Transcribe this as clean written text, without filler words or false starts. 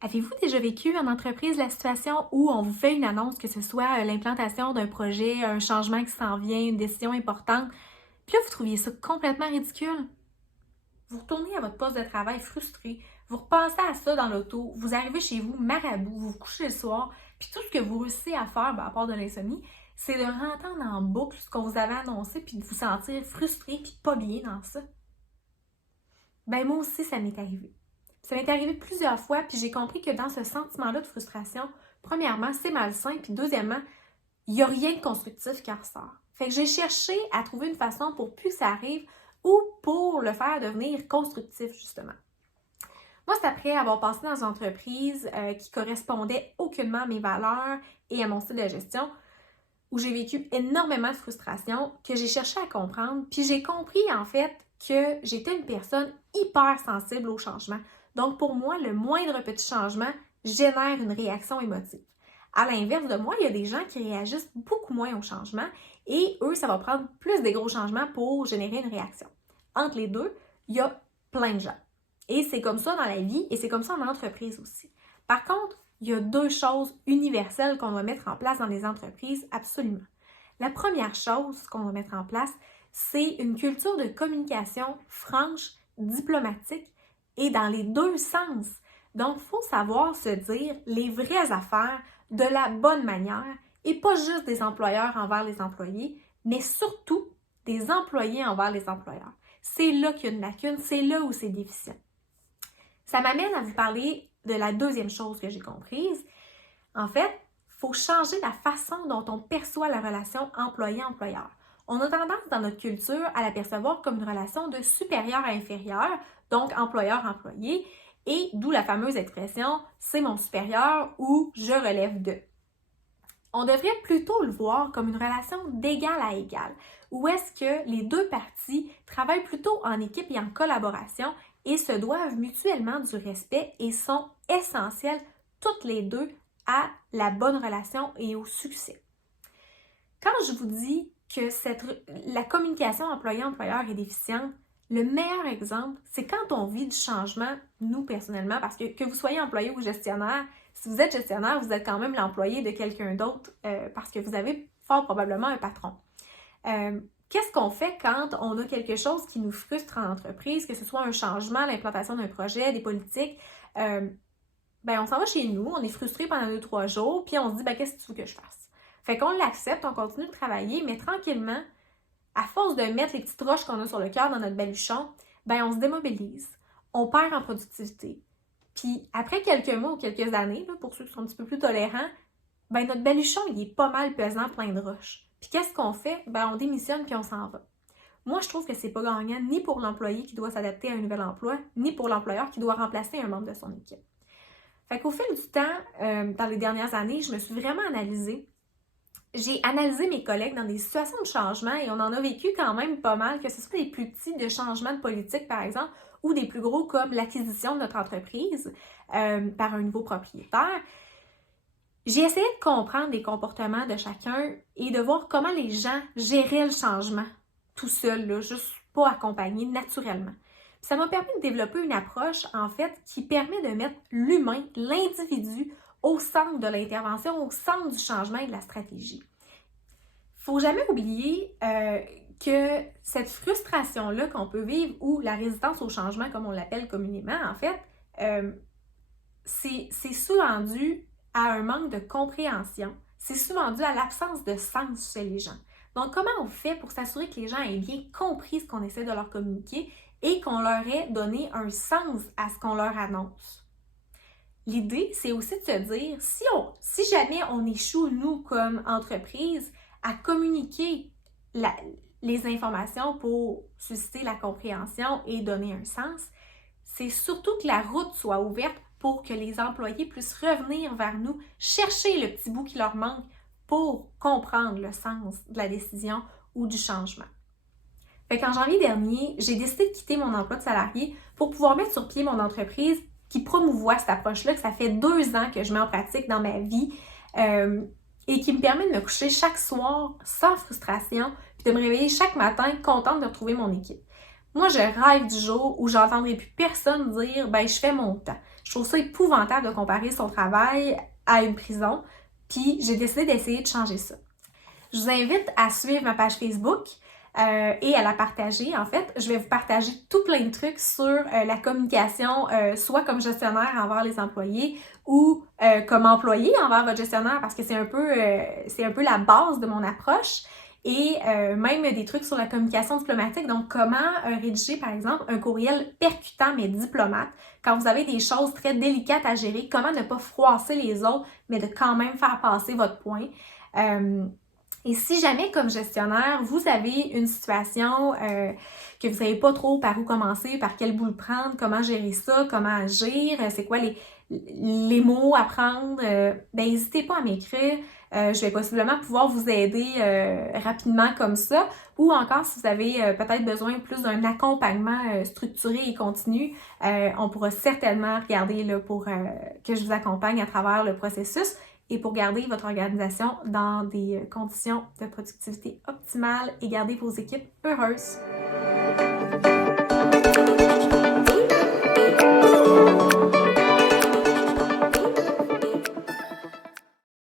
Avez-vous déjà vécu en entreprise la situation où on vous fait une annonce, que ce soit l'implantation d'un projet, un changement qui s'en vient, une décision importante, puis là, vous trouviez ça complètement ridicule? Vous retournez à votre poste de travail frustré, vous repensez à ça dans l'auto, vous arrivez chez vous marabout, vous vous couchez le soir, puis tout ce que vous réussissez à faire, à part de l'insomnie, c'est de rentendre en boucle ce qu'on vous avait annoncé, puis de vous sentir frustré, puis pas bien dans ça. Ben moi aussi, ça m'est arrivé. Ça m'est arrivé plusieurs fois, puis j'ai compris que dans ce sentiment-là de frustration, premièrement, c'est malsain, puis deuxièmement, il n'y a rien de constructif qui en ressort. Fait que j'ai cherché à trouver une façon pour plus que ça arrive ou pour le faire devenir constructif, justement. Moi, c'est après avoir passé dans une entreprise qui correspondait aucunement à mes valeurs et à mon style de gestion, où j'ai vécu énormément de frustration, que j'ai cherché à comprendre, puis j'ai compris en fait que j'étais une personne hyper sensible au changement. Donc pour moi, le moindre petit changement génère une réaction émotive. À l'inverse de moi, il y a des gens qui réagissent beaucoup moins au changement et eux, ça va prendre plus des gros changements pour générer une réaction. Entre les deux, il y a plein de gens. Et c'est comme ça dans la vie et c'est comme ça en entreprise aussi. Par contre, il y a deux choses universelles qu'on doit mettre en place dans les entreprises, absolument. La première chose qu'on doit mettre en place, c'est une culture de communication franche, diplomatique et dans les deux sens. Donc, il faut savoir se dire les vraies affaires de la bonne manière et pas juste des employeurs envers les employés, mais surtout des employés envers les employeurs. C'est là qu'il y a une lacune, c'est là où c'est déficient. Ça m'amène à vous parler de la deuxième chose que j'ai comprise. En fait, il faut changer la façon dont on perçoit la relation employé-employeur. On a tendance dans notre culture à la percevoir comme une relation de supérieur à inférieur, donc employeur-employé, et d'où la fameuse expression « c'est mon supérieur » ou « je relève de ». On devrait plutôt le voir comme une relation d'égal à égal, où est-ce que les deux parties travaillent plutôt en équipe et en collaboration et se doivent mutuellement du respect et sont essentielles toutes les deux à la bonne relation et au succès. Quand je vous dis que la communication employé-employeur est déficiente, le meilleur exemple, c'est quand on vit du changement, nous personnellement, parce que vous soyez employé ou gestionnaire, si vous êtes gestionnaire, vous êtes quand même l'employé de quelqu'un d'autre parce que vous avez fort probablement un patron. Qu'est-ce qu'on fait quand on a quelque chose qui nous frustre en entreprise, que ce soit un changement, l'implantation d'un projet, des politiques? On s'en va chez nous, on est frustré pendant 2-3 jours, puis on se dit, qu'est-ce que tu veux que je fasse? Fait qu'on l'accepte, on continue de travailler, mais tranquillement, à force de mettre les petites roches qu'on a sur le cœur dans notre baluchon, on se démobilise, on perd en productivité. Puis après quelques mois ou quelques années, là, pour ceux qui sont un petit peu plus tolérants, notre baluchon, il est pas mal pesant, plein de roches. Puis qu'est-ce qu'on fait? On démissionne puis on s'en va. Moi, je trouve que c'est pas gagnant ni pour l'employé qui doit s'adapter à un nouvel emploi, ni pour l'employeur qui doit remplacer un membre de son équipe. Fait qu'au fil du temps, dans les dernières années, je me suis vraiment analysée. J'ai analysé mes collègues dans des situations de changement et on en a vécu quand même pas mal, que ce soit des plus petits de changement de politique, par exemple, ou des plus gros comme l'acquisition de notre entreprise par un nouveau propriétaire. J'ai essayé de comprendre les comportements de chacun et de voir comment les gens géraient le changement tout seul, là, juste pas accompagné naturellement. Ça m'a permis de développer une approche, en fait, qui permet de mettre l'humain, l'individu, au centre de l'intervention, au centre du changement et de la stratégie. Il ne faut jamais oublier que cette frustration-là qu'on peut vivre ou la résistance au changement, comme on l'appelle communément, en fait, c'est souvent dû à un manque de compréhension. C'est souvent dû à l'absence de sens chez les gens. Donc, comment on fait pour s'assurer que les gens aient bien compris ce qu'on essaie de leur communiquer et qu'on leur ait donné un sens à ce qu'on leur annonce? L'idée, c'est aussi de se dire, si jamais on échoue, nous, comme entreprise, à communiquer les informations pour susciter la compréhension et donner un sens, c'est surtout que la route soit ouverte pour que les employés puissent revenir vers nous, chercher le petit bout qui leur manque pour comprendre le sens de la décision ou du changement. Fait qu'en janvier dernier, j'ai décidé de quitter mon emploi de salarié pour pouvoir mettre sur pied mon entreprise qui promouvoit cette approche-là, que ça fait 2 ans que je mets en pratique dans ma vie et qui me permet de me coucher chaque soir sans frustration puis de me réveiller chaque matin contente de retrouver mon équipe. Moi, je rêve du jour où j'entendrai plus personne dire « je fais mon temps ». Je trouve ça épouvantable de comparer son travail à une prison, puis j'ai décidé d'essayer de changer ça. Je vous invite à suivre ma page Facebook et à la partager. En fait, je vais vous partager tout plein de trucs sur la communication, soit comme gestionnaire envers les employés ou comme employé envers votre gestionnaire, parce que c'est un peu la base de mon approche. Et même des trucs sur la communication diplomatique, donc comment rédiger par exemple un courriel percutant mais diplomate quand vous avez des choses très délicates à gérer, comment ne pas froisser les autres mais de quand même faire passer votre point. Et si jamais, comme gestionnaire, vous avez une situation que vous ne savez pas trop par où commencer, par quel bout le prendre, comment gérer ça, comment agir, c'est quoi les mots à prendre, ben n'hésitez pas à m'écrire. Je vais possiblement pouvoir vous aider rapidement comme ça. Ou encore, si vous avez peut-être besoin plus d'un accompagnement structuré et continu, on pourra certainement regarder là, pour que je vous accompagne à travers le processus et pour garder votre organisation dans des conditions de productivité optimales et garder vos équipes heureuses.